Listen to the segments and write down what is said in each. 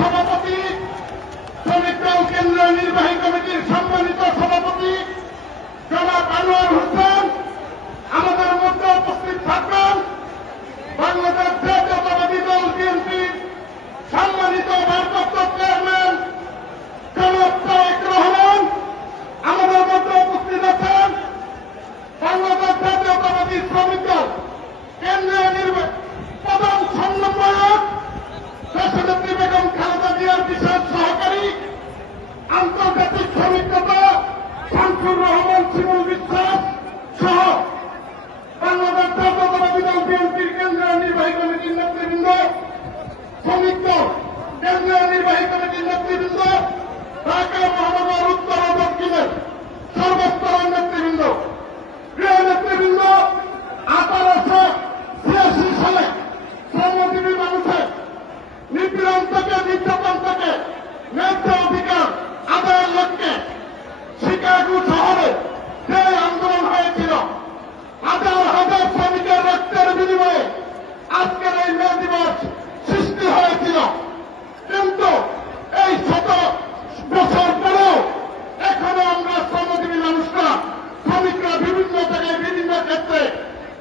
সভাপতি নির্বাহী কমিটির সম্মানিত সভাপতি জনাব আনোয়ার হোসেন আমাদের মধ্যে উপস্থিত থাকবেন বাংলাদেশ জাতীয়তাবাদী দল বিএনপির সম্মানিত ভারপ্রাপ্ত চেয়ারম্যান জনাব তারেক রহমান আমাদের মধ্যে উপস্থিত আছেন বাংলাদেশ জাতীয়তাবাদী শ্রমিক দল কেন্দ্রীয় নির্বাহী প্রধান সমন্বয়ক দেশনেত্রী বেগম খালেদা জিয়ার বিশেষ সহকারী আন্তর্জাতিক শ্রমিক নেতা রহমান শিমুল বিশ্বাস সহ বাংলাদেশ জাতীয়তাবাদী দল বিএনপির কেন্দ্রীয় নির্বাহী কমিটির নেতৃবৃন্দ থেকে, নির্যাতন থেকে ন্যায্য অধিকার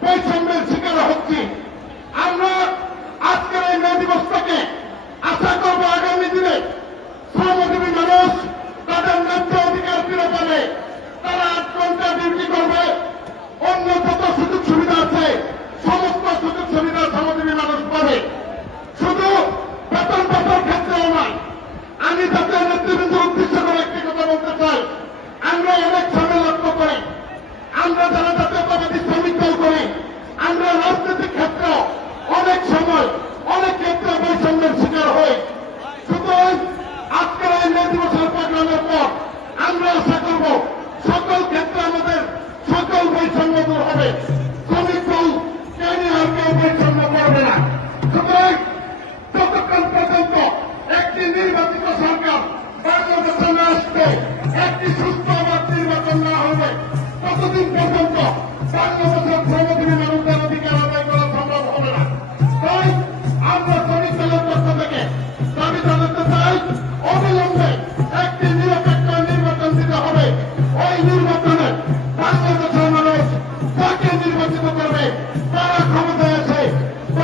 Pay 10 million. সুতরাং যতক্ষণ পর্যন্ত একটি নির্বাচিত সরকার বাংলাদেশে না আসবে, একটি সুস্থ নির্বাচন না হবে, ততদিন পর্যন্ত বাংলাদেশের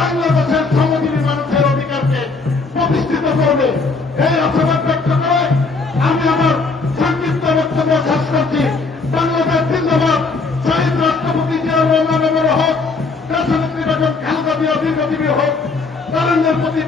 বাংলাদেশের শ্রমজীবী মানুষের অধিকারকে প্রতিষ্ঠিত করবে। এই আশাবাদ ব্যক্ত করে আমি আমার সংক্ষিপ্ত বক্তব্য শেষ করছি। বাংলাদেশ জিন্দাবাদ। শহীদ রাষ্ট্রপতি জিয়াউর রহমান হোক দেশনেত্রী বেগম খালেদা জিয়া দীর্ঘজীবী হোক, তারুণ্যের প্রতি